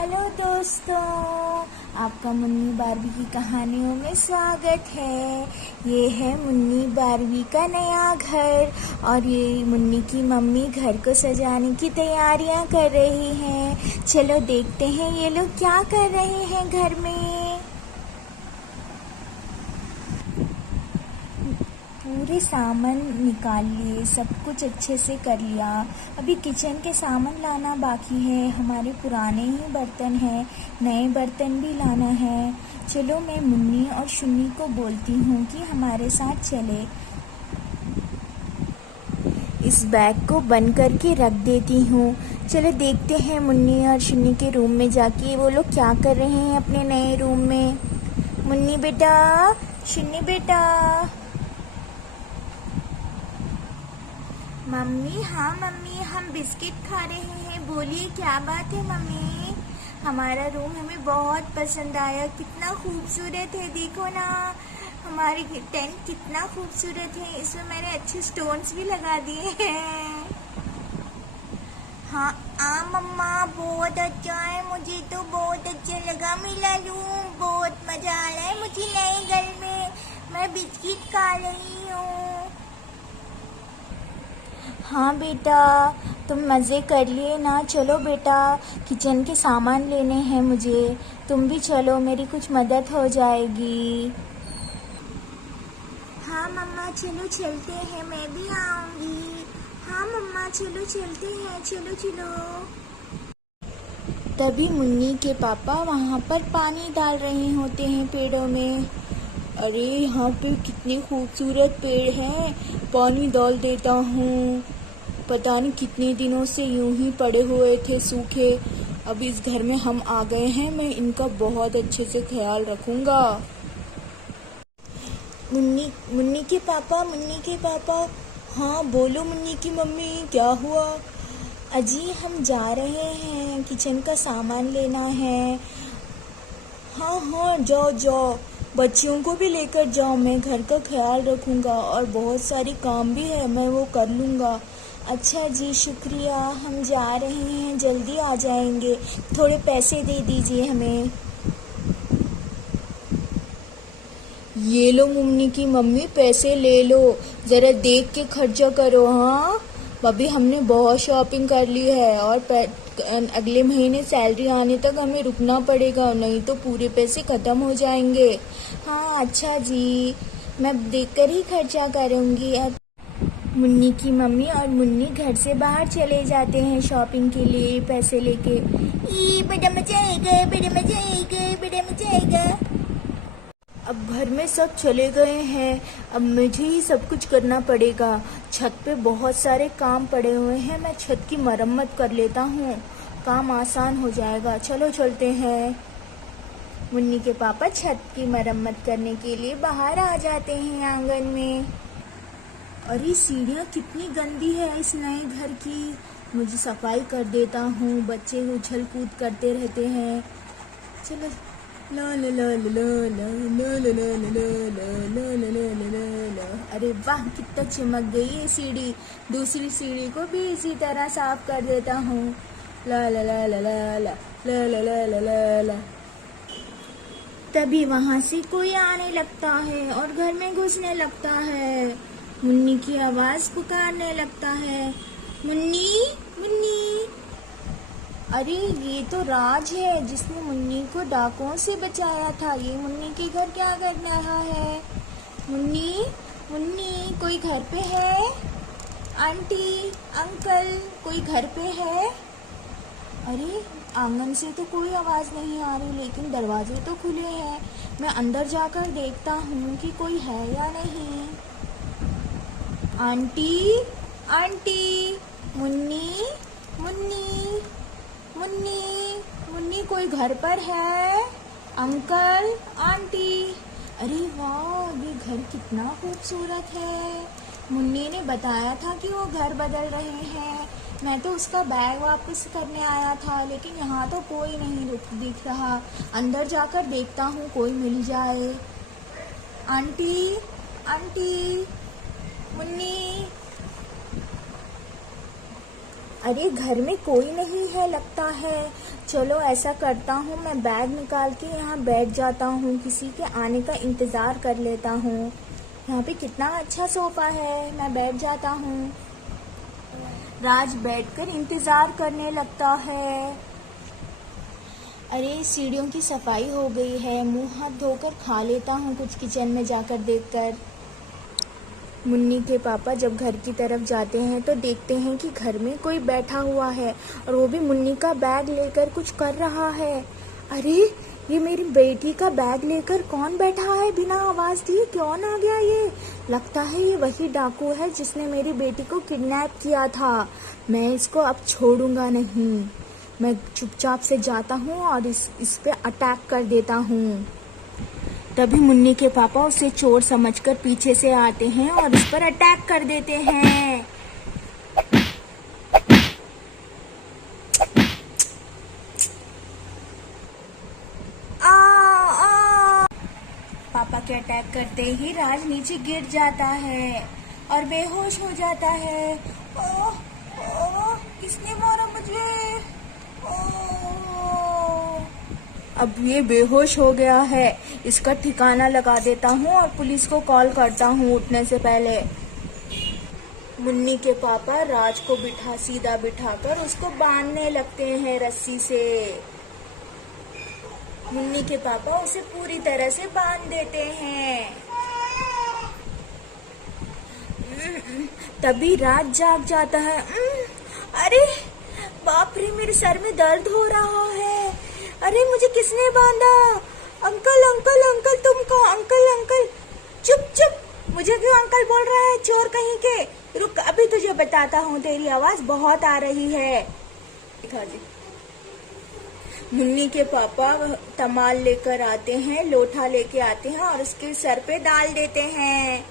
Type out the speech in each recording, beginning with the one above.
Hello दोस्तों, आपका Munni Barbie की कहानियों में स्वागत है। ये है मुन्नी बारबी का नया घर और ये मुन्नी की मम्मी घर को सजाने की तैयारियां कर रही हैं। चलो देखते हैं ये लोग क्या कर रहे हैं घर में। पूरे सामान निकाल लिए, सब कुछ अच्छे से कर लिया। अभी किचन के सामान लाना बाकी है। हमारे पुराने ही बर्तन हैं, नए बर्तन भी लाना है। चलो मैं मुन्नी और शुन्नी को बोलती हूँ कि हमारे साथ चले। इस बैग को बंद करके रख देती हूँ। चलो देखते हैं मुन्नी और शुन्नी के रूम में जाके वो लोग क्या कर रहे हैं अपने नए रूम में। मुन्नी बेटा, शुन्नी बेटा। मम्मी, हाँ मम्मी, हम बिस्किट खा रहे हैं। बोलिए क्या बात है मम्मी। हमारा रूम हमें बहुत पसंद आया, कितना खूबसूरत है। देखो ना हमारे टेंट कितना खूबसूरत है, इसमें मैंने अच्छे स्टोन्स भी लगा दिए हैं। हाँ मम्मा, बहुत अच्छा है, मुझे तो बहुत अच्छा लगा। मेरा रूम बहुत मजा आ रहा है मुझे नए घर में। मैं बिस्किट खा रही हूँ। हाँ बेटा, तुम मज़े कर लिए ना। चलो बेटा, किचन के सामान लेने हैं मुझे। तुम भी चलो, मेरी कुछ मदद हो जाएगी। हाँ मम्मा, चलो चलते हैं, मैं भी आऊँगी। हाँ मम्मा, चलो चलते हैं, चलो चलो। तभी मुन्नी के पापा वहाँ पर पानी डाल रहे होते हैं पेड़ों में। अरे यहाँ पे कितने खूबसूरत पेड़ हैं, पानी डाल देता हूँ। पता नहीं कितने दिनों से यूं ही पड़े हुए थे सूखे। अब इस घर में हम आ गए हैं, मैं इनका बहुत अच्छे से ख्याल रखूंगा। मुन्नी के पापा, मुन्नी के पापा। हाँ बोलो मुन्नी की मम्मी, क्या हुआ। अजी हम जा रहे हैं, किचन का सामान लेना है। हाँ हाँ, जाओ जाओ, बच्चियों को भी लेकर जाओ। मैं घर का ख्याल रखूंगा और बहुत सारी काम भी है, मैं वो कर लूँगा। अच्छा जी, शुक्रिया। हम जा रहे हैं, जल्दी आ जाएंगे। थोड़े पैसे दे दीजिए हमें। ये लो मुन्नी की मम्मी, पैसे ले लो, ज़रा देख के खर्चा करो। हाँ अभी हमने बहुत शॉपिंग कर ली है और अगले महीने सैलरी आने तक हमें रुकना पड़ेगा, नहीं तो पूरे पैसे ख़त्म हो जाएंगे। हाँ अच्छा जी, मैं देखकर ही खर्चा करूँगी। अब मुन्नी की मम्मी और मुन्नी घर से बाहर चले जाते हैं शॉपिंग के लिए पैसे लेके। बड़ा मजा आएगा, बड़ा मजा आएगा, बड़ा मजा आएगा। अब घर में सब चले गए हैं, अब मुझे ही सब कुछ करना पड़ेगा। छत पे बहुत सारे काम पड़े हुए हैं, मैं छत की मरम्मत कर लेता हूँ, काम आसान हो जाएगा। चलो चलते हैं। मुन्नी के पापा छत की मरम्मत करने के लिए बाहर आ जाते हैं आंगन में। अरे सीढ़ियाँ कितनी गंदी है इस नए घर की, मुझे सफाई कर देता हूँ। बच्चे उछल कूद करते रहते हैं। चलो ला ला ला ला ला ला ला ला ला ला ला ला ला ला। अरे वाह, कितना चमक गई ये सीढ़ी। दूसरी सीढ़ी को भी इसी तरह साफ कर देता हूँ। ला ला ला ला ला ला ला ला ला ला ला ला। तभी वहाँ से कोई आने लगता है और घर में घुसने लगता है। मुन्नी की आवाज़ पुकारने लगता है, मुन्नी मुन्नी। अरे ये तो राज है, जिसने मुन्नी को डाकुओं से बचाया था। ये मुन्नी के घर क्या कर रहा है। मुन्नी मुन्नी, कोई घर पे है। आंटी अंकल, कोई घर पे है। अरे आंगन से तो कोई आवाज़ नहीं आ रही, लेकिन दरवाजे तो खुले हैं। मैं अंदर जाकर देखता हूँ कि कोई है या नहीं। आंटी आंटी, मुन्नी मुन्नी मुन्नी मुन्नी, कोई घर पर है। Uncle aunty. अरे वाह, ये घर कितना खूबसूरत है। मुन्नी ने बताया था कि वो घर बदल रहे हैं। मैं तो उसका बैग वापस करने आया था, लेकिन यहाँ तो कोई नहीं दिख रहा। अंदर जाकर देखता हूँ कोई मिल जाए। आंटी आंटी, मुन्नी अरे घर में कोई नहीं है लगता है। चलो ऐसा करता हूँ, मैं बैग निकाल के यहाँ बैठ जाता हूँ, किसी के आने का इंतज़ार कर लेता हूँ। यहाँ पे कितना अच्छा सोफा है, मैं बैठ जाता हूँ। राज बैठकर इंतज़ार करने लगता है। अरे सीढ़ियों की सफाई हो गई है, मुंह हाथ धोकर खा लेता हूँ कुछ किचन में जाकर देखकर। मुन्नी के पापा जब घर की तरफ जाते हैं तो देखते हैं कि घर में कोई बैठा हुआ है और वो भी मुन्नी का बैग लेकर कुछ कर रहा है। अरे ये मेरी बेटी का बैग लेकर कौन बैठा है बिना आवाज़ दिए? कौन आ गया ये? लगता है ये वही डाकू है जिसने मेरी बेटी को किडनैप किया था। मैं इसको अब छोड़ूंगा नहीं। मैं चुपचाप से जाता हूँ और इस पे अटैक कर देता हूँ। तभी मुन्नी के पापा उसे चोर समझकर पीछे से आते हैं और उस पर अटैक कर देते हैं। आ, आ। पापा के अटैक करते ही राज नीचे गिर जाता है और बेहोश हो जाता है। ओह, ओह, किसने मारा मुझे? अब ये बेहोश हो गया है, इसका ठिकाना लगा देता हूँ और पुलिस को कॉल करता हूँ उठने से पहले। मुन्नी के पापा राज को सीधा बिठाकर उसको बांधने लगते हैं रस्सी से। मुन्नी के पापा उसे पूरी तरह से बांध देते हैं। तभी राज जाग जाता है। अरे बाप रे, मेरे सर में दर्द हो रहा है। अरे मुझे किसने बांधा? अंकल अंकल अंकल, तुम कौन? अंकल अंकल, चुप चुप, मुझे क्यों अंकल बोल रहा है, चोर कहीं के? रुक, अभी तुझे बताता हूँ, तेरी आवाज बहुत आ रही है। मुन्नी के पापा तमाल लेकर आते हैं, लोटा लेके आते हैं और उसके सर पे डाल देते हैं।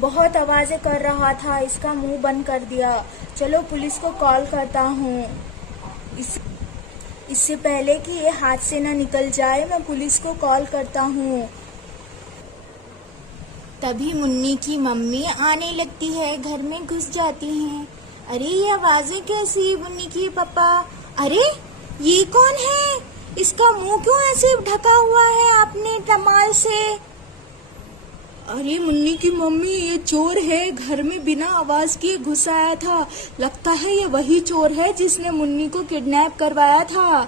बहुत आवाजें कर रहा था, इसका मुंह बंद कर दिया। चलो पुलिस को कॉल करता हूँ। इससे पहले कि ये हाथ से ना निकल जाए, मैं पुलिस को कॉल करता हूँ। तभी मुन्नी की मम्मी आने लगती है, घर में घुस जाती हैं। अरे ये आवाजें कैसी? मुन्नी की पापा, अरे ये कौन है? इसका मुंह क्यों ऐसे ढका हुआ है आपने टमाल से? अरे मुन्नी की मम्मी, ये चोर है, घर में बिना आवाज किए घुस आया था। लगता है ये वही चोर है जिसने मुन्नी को किडनैप करवाया था।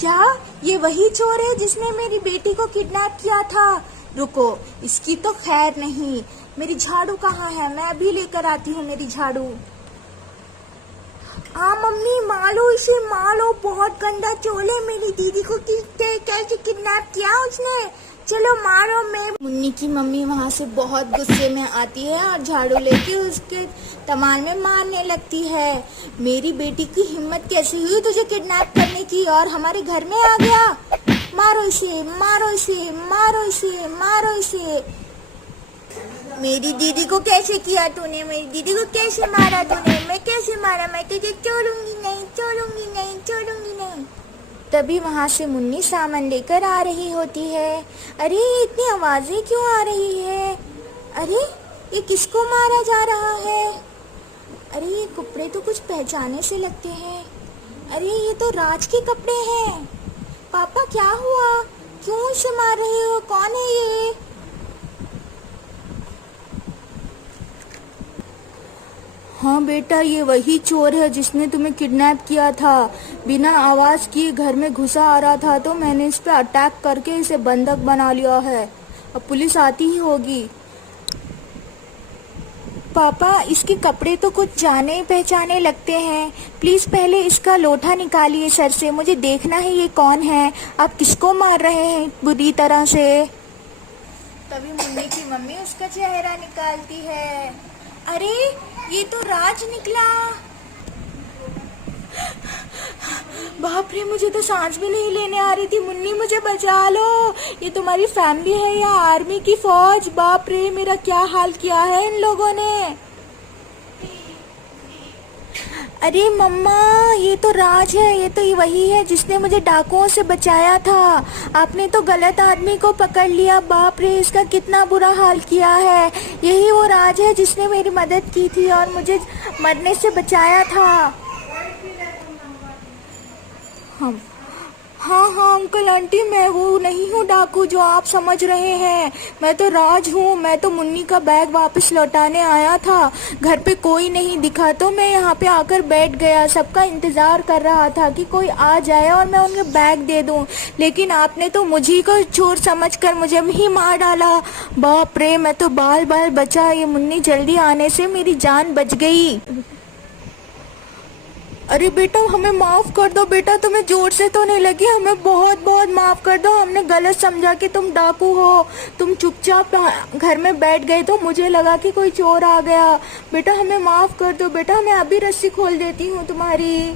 क्या ये वही चोर है जिसने मेरी बेटी को किडनैप किया था? रुको, इसकी तो खैर नहीं। मेरी झाड़ू कहाँ है? मैं अभी लेकर आती हूँ मेरी झाड़ू। हाँ मम्मी, मारो इसे, मारो, बहुत गंदा चोर है। मेरी दीदी को कैसे किडनैप किया उसने? चलो मारो। मैं मुन्नी की मम्मी वहाँ से बहुत गुस्से में आती है और झाड़ू लेके उसके तमाल में मारने लगती है। मेरी बेटी की हिम्मत कैसी हुई तुझे किडनैप करने की और हमारे घर में आ गया? मारो इसे, मारो इसे, मारो इसे, मारो इसे। मेरी दीदी को कैसे किया तूने? मेरी दीदी को कैसे मारा तूने? मैं कैसे मारा? मैं तुझे छोड़ूंगी नहीं, छोड़ूंगी नहीं, छोड़ूंगी नहीं। तभी वहाँ से मुन्नी सामान लेकर आ रही होती है। अरे इतनी आवाजें क्यों आ रही है? अरे ये किसको मारा जा रहा है? अरे ये कपड़े तो कुछ पहचाने से लगते हैं। अरे ये तो राज के कपड़े हैं। पापा क्या हुआ? क्यों इसे मार रहे हो? कौन है ये? हाँ बेटा, ये वही चोर है जिसने तुम्हें किडनैप किया था। बिना आवाज किए घर में घुसा आ रहा था तो मैंने इस पे अटैक करके इसे बंधक बना लिया है। अब पुलिस आती ही होगी। पापा, इसके कपड़े तो कुछ जाने पहचाने लगते हैं। प्लीज पहले इसका लोटा निकालिए सर से, मुझे देखना है ये कौन है। आप किसको मार रहे हैं बुरी तरह से? तभी मुन्नी की मम्मी उसका चेहरा निकालती है। अरे ये तो राज निकला। बाप रे, मुझे तो सांस भी नहीं लेने आ रही थी। मुन्नी मुझे बचा लो, ये तुम्हारी फैमिली है या आर्मी की फौज? बाप रे, मेरा क्या हाल किया है इन लोगों ने। अरे मम्मा, ये तो राज है, ये तो वही है जिसने मुझे डाकुओं से बचाया था। आपने तो गलत आदमी को पकड़ लिया। बाप रे, इसका कितना बुरा हाल किया है। यही वो राज है जिसने मेरी मदद की थी और मुझे मरने से बचाया था। हम हाँ हाँ अंकल आंटी, मैं वो नहीं हूँ डाकू जो आप समझ रहे हैं। मैं तो राज हूँ। मैं तो मुन्नी का बैग वापस लौटाने आया था। घर पे कोई नहीं दिखा तो मैं यहाँ पे आकर बैठ गया। सबका इंतजार कर रहा था कि कोई आ जाए और मैं उन्हें बैग दे दूँ, लेकिन आपने तो मुझी को चोर समझकर मुझे ही मार डाला। बाप रे, मैं तो बाल बाल बचा। ये मुन्नी जल्दी आने से मेरी जान बच गई। अरे बेटा, हमें माफ कर दो बेटा, तुम्हें जोर से तो नहीं लगी? हमें बहुत बहुत माफ कर दो। हमने गलत समझा कि तुम डाकू हो। तुम चुपचाप घर में बैठ गए तो मुझे लगा कि कोई चोर आ गया। बेटा हमें माफ कर दो बेटा, मैं अभी रस्सी खोल देती हूँ तुम्हारी।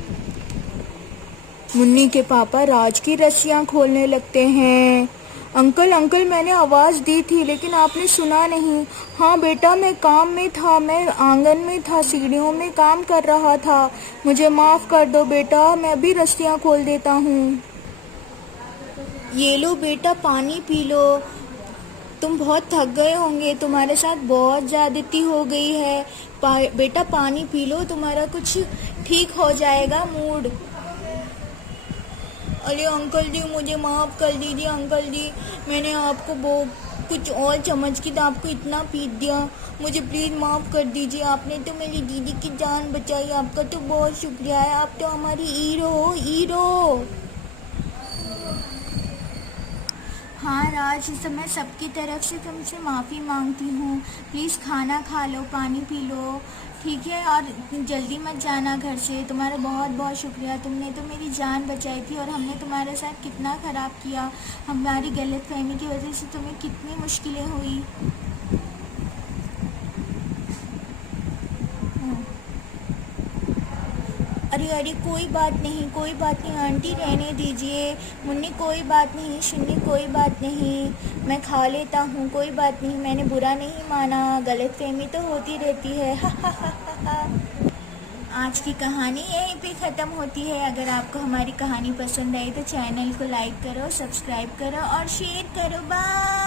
मुन्नी के पापा राज की रस्सियाँ खोलने लगते हैं। अंकल अंकल, मैंने आवाज़ दी थी लेकिन आपने सुना नहीं। हाँ बेटा, मैं काम में था, मैं आंगन में था, सीढ़ियों में काम कर रहा था। मुझे माफ़ कर दो बेटा, मैं भी रस्सियाँ खोल देता हूँ। ये लो बेटा, पानी पी लो। तुम बहुत थक गए होंगे, तुम्हारे साथ बहुत ज़्यादती हो गई है। बेटा पानी पी लो, तुम्हारा कुछ ठीक हो जाएगा मूड। अरे अंकल जी, मुझे माफ़ कर दीजिए अंकल जी। मैंने आपको कुछ और समझ के तो आपको इतना पीट दिया। मुझे प्लीज़ माफ़ कर दीजिए। आपने तो मेरी दीदी की जान बचाई। आपका तो बहुत शुक्रिया है। आप तो हमारी हीरो हो, हीरो। हाँ राज, इस समय सबकी तरफ से तुमसे माफ़ी मांगती हूँ। प्लीज़ खाना खा लो, पानी पी लो, ठीक है? और जल्दी मत जाना घर से। तुम्हारा बहुत बहुत शुक्रिया। तुमने तो मेरी जान बचाई थी और हमने तुम्हारे साथ कितना ख़राब किया। हमारी गलतफहमी की वजह से तुम्हें कितनी मुश्किलें हुई। अरे अरे, कोई बात नहीं, कोई बात नहीं आंटी, रहने दीजिए। मुन्नी कोई बात नहीं, शिन्नी कोई बात नहीं, मैं खा लेता हूँ, कोई बात नहीं। मैंने बुरा नहीं माना, गलतफहमी तो होती रहती है। आज की कहानी यहीं पे ख़त्म होती है। अगर आपको हमारी कहानी पसंद आई तो चैनल को लाइक करो, सब्सक्राइब करो और शेयर करो। बाय।